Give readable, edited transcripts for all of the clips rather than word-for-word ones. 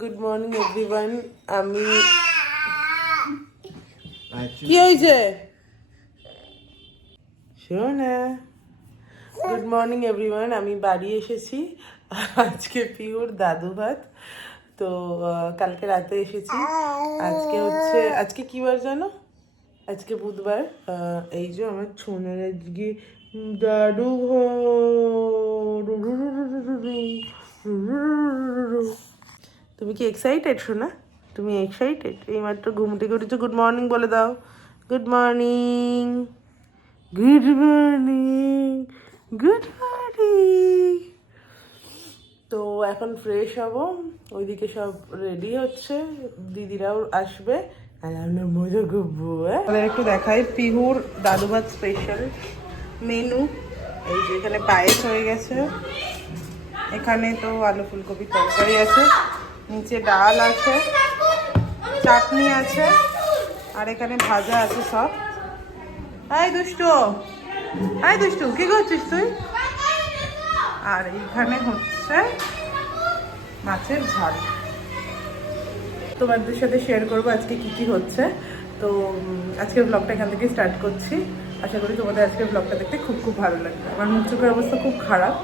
Good morning everyone. আমি কি হয়েছে শোনা? Good morning everyone. আমি বাড়ি এসেছি আজকে পিওর দাদু ভাত। তো কালকে রাতে এসেছি। আজকে কি বার জানো? আজকে বুধবার। এই যে আমার ছোনার আজকে দাদু তুমি কি এক্সাইটেড শোনা? তুমি এক্সাইটেড? এইমাত্র ঘুম থেকে উঠেছো। গুড মর্নিং বলে দাও। Good morning, good morning, good morning. তো এখন ফ্রেশ হব, ওইদিকে সব রেডি হচ্ছে, দিদিরাও আসবে আর আমরা মজা করবো। একটু দেখাই পিহুর দাদু ভাত স্পেশাল মেনু। এই যে এখানে পায়েস হয়ে গেছে, এখানে তো আলু ফুলকপি তরকারি আছে, নিচে ডাল আছে, চাটনি আছে, আর এখানে ভাজা আছে সব। এই দুষ্টু, এই দুষ্টু কি করছিস তুই? আর এইখানে হচ্ছে মাছের ঝাল। তোমাদের সাথে শেয়ার করবো আজকে কি কি হচ্ছে। তো আজকের ব্লগটা এখান থেকে স্টার্ট করছি। আশা করি তোমাদের আজকের ব্লগটা দেখতে খুব খুব ভালো লাগবে। আমার মুখ চোখের অবস্থা খুব খারাপ,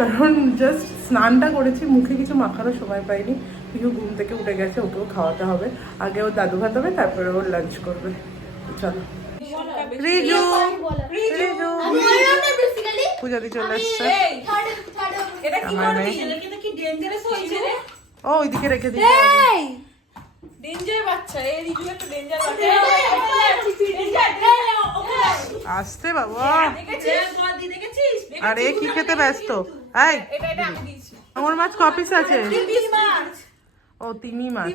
কারণ জাস্ট স্নানটা করেছি, মুখে কিছু মাখারও সময় পাইনি। পিহু ঘুম থেকে উঠে গেছে, ওকেও খাওয়াতে হবে। আগে ওর দাদু ভাত হবে, তারপরে ওর লাঞ্চ করবে। চলো। রিজু, রিজু পূজা দি চলে এসছে। ও ওইদিকে রেখে দিই। আসতে বাবা। আরে কি খেতে ব্যস্ত? আমার মাছ কপিস আছে। ও তিমি মাছ।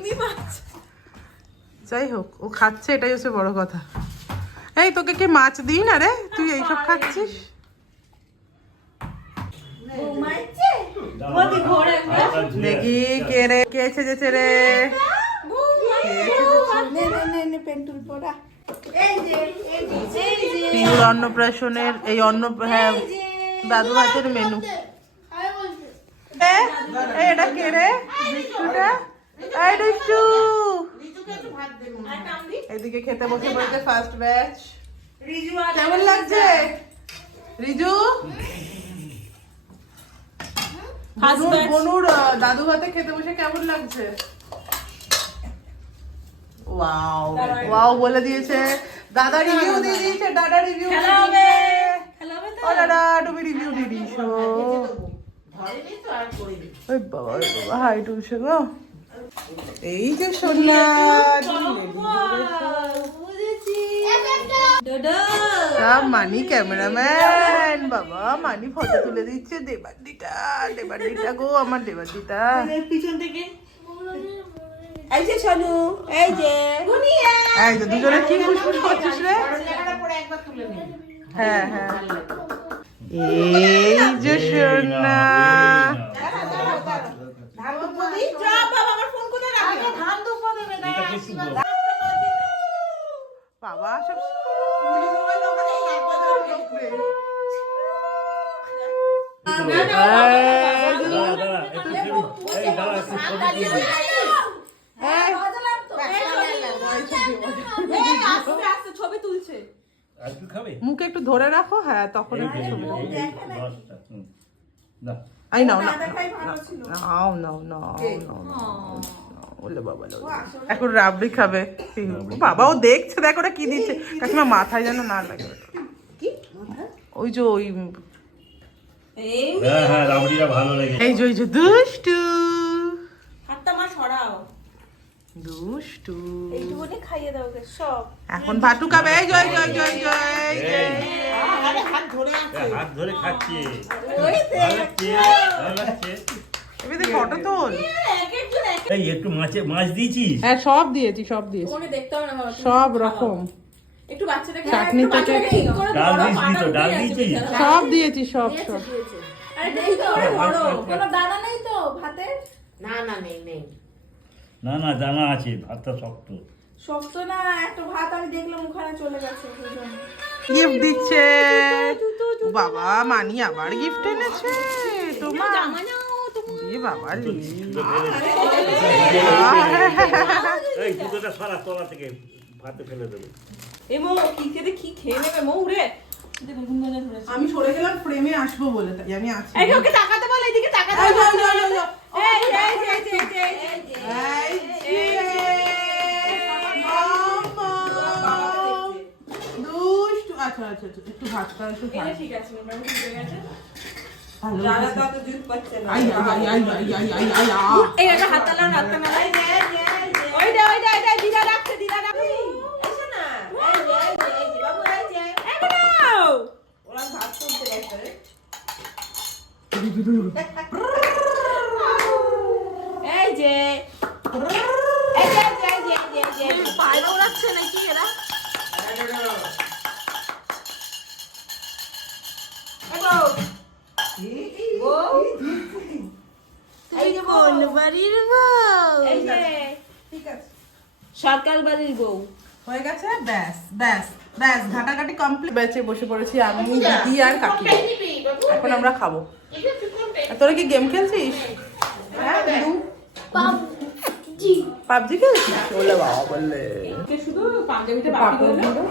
যাই হোক, ও খাচ্ছে, এটাই হচ্ছে বড় কথা। এই তোকে কি মাছ দিই না রে, তুই এইসব খাচ্ছিস? দেখি কে রে, কে সেজেছে রে? পিহুর অন্নপ্রাশনের এই হ্যাঁ দাদু ভাতের মেনু। এটা কে রে? দুষ্টুটা। এই দুষ্টু, এদিকে খেতে বসে পড়েছে ফার্স্ট ব্যাচ। কেমন লাগছে রিজু? বনুর দাদু ভাতে খেতে বসে কেমন লাগছে? ওয়াও ওয়াও বলে দিয়েছে। দাদা রিভিউ দিয়ে দিয়েছে, দাদা রিভিউ দিয়ে দিয়েছে। ও দাদা তুমি রিভিউ দিয়ে দিয়েছো। ওই বাবা, ওই বাবা হাই তুলছে গো। এই যে সোনা মানি ক্যামেরাম্যান, বাবা মানি ফটো তুলে দিচ্ছে। দেবাদিটা, দেবাদিটা গো, আমার দেবাদিটা। পিছন থেকে এই যে সোনু, এই যে এই যে দুজনে কি ফুসফুস করছিস রে? হ্যাঁ হ্যাঁ, এই যে সোনা। বাবা সব ছবি তুলছে। মুখে একটু ধরে রাখো, হ্যাঁ তখন একটু ছবি আই নাও না, নাও নাও নাও নাও। ওলে বাবা, এখন রাবড়ি খাবে বাবা। ও দেখছে, দেখো ওটা কি দিচ্ছে। কাকিমা মাথায় যেন না লাগে। ওই যে ওই এই যে ওই যে দুষ্টু, দুষ্টু এখন ভাতু খাবে। এই জয় জয় জয় জয় হাত ধরে খাচ্ছে। এবারে ফটো তোল। এই একটু মাছ দিয়েছিস? হ্যাঁ সব দিয়েছি, সব দিয়েছি, সব রকম। একটু বাচ্চাটাকে চাটনি থেকে ডাল দিয়েছিস তো? ডাল দিয়েছিস? সব দিয়েছি, সব সব। আরে নেই তো, বড় কোনো দানা নেই তো ভাতে? না না নেই নেই। না না দানা আছে, ভাতটা শক্ত। শক্ত না, একটা ভাত আমি দেখলাম ওখানে চলে গেছে। গিফট দিচ্ছে। বাবা মানি আবার গিফট এনেছে তোমার জামা নাও তোমার। এ বাবা রে। এই দুটোটা সরা তলা থেকে ভাতে ফেলে দেবে। এ মো কি খেতে কি খেয়ে নেবে মো রে। বেগুন ভাজা ধরেছে। আমি সরে গেলাম ফ্রেমে আসবো বলে তাই আমি আছি এই ওকে তাকাতে বল এদিকে তাকাতে এই বল। যাও, যাও, যাও, যাও। এই এই এই এই এই যে মামা দুষ্টু আচ্ছা আচ্ছা আচ্ছা, একটু ভাতটা একটু খা ঠিক আছে মোটামুটি হয়ে গেছে। দাদা তো দুধ পাচ্ছে না। I I I I I I I এই একটা হাতটা লাও হাতটা না। ওই দে দিদা রাখছে দিদা রাখছে। এসো না। এই যে বাবু এই যে। এই নাও। ওরা ভাত তুলতে গেছে রে। এই যে পায়ে ওড়াচ্ছে নাকি এরা? এই যে কোন বাড়ির বউ? এই যে ঠিক আছে সরকার বাড়ির বউ। হয়ে গেছে ব্যাস ব্যাস ব্যাস ঘাটাঘাটি কমপ্লিট ব্যাচে বসে পড়েছি আমি দিদি আর কাকি এখন আমরা খাবো আর তোরা কি গেম খেলছিস হ্যাঁ পাবজি খেলছিস বলে বাবা বললে শুধু পাঞ্জাবিটা বাকি হলো।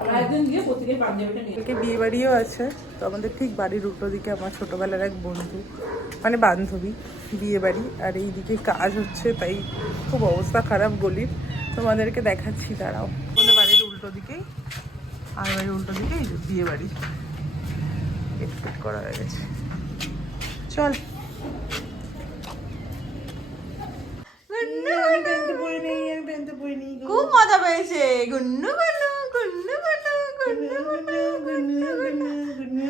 আমরা একদিন গিয়ে প্রত্যেকের পাঞ্জাবিটা নিয়ে কালকে বিয়ে বাড়িও আছে তো আমাদের ঠিক বাড়ির উল্টো দিকে আমার ছোটবেলার এক বন্ধু মানে বান্ধবী বিয়ে বাড়ি আর এইদিকে কাজ হচ্ছে তাই খুব অবস্থা খারাপ গলির তোমাদেরকে দেখাচ্ছি দাঁড়াও আমাদের বাড়ির উল্টো দিকেই আর বাড়ির উল্টো দিকেই বিয়ে বাড়ি গেট ফিট করা হয়ে গেছে চল খুব মজা পেয়েছে গুন্নু গুন্নু গুন্নু গুন্নু গুন্নু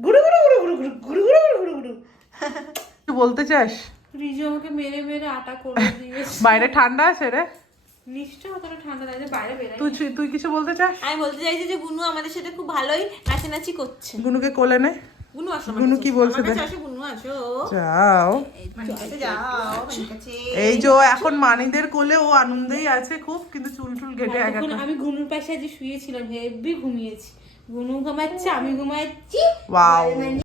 গুরু গুরু গুরু গুরু গুরু গুরু গুরু গুরু গুরু তুই বলতে চাস রিজু আমাকে মেরে মেরে আটা করে দিয়েছে। বাইরে ঠান্ডা আছে রে নিশ্চয় অতটা ঠান্ডা লাগে বাইরে বেরাই। তুই কিছু বলতে চাস আমি বলতে চাইছি যে গুনু আমাদের সাথে খুব ভালোই নাচানাচি করছে। গুনুকে কোলে নে গুনু আসো গুনু কি বলছে আমার কাছে দেখ আসো গুনু আসো। যাও আমার কাছে যাও আমার কাছে। এই যে ও এখন মানিদের কোলে ও আনন্দেই আছে খুব কিন্তু চুল টুল কেটে এখন একাকার আমি গুনুর পাশে আজ শুয়েছিলাম হেভি ঘুমিয়েছি। গুনু ঘুমাচ্ছে আমি ঘুমাচ্ছি। ওয়াও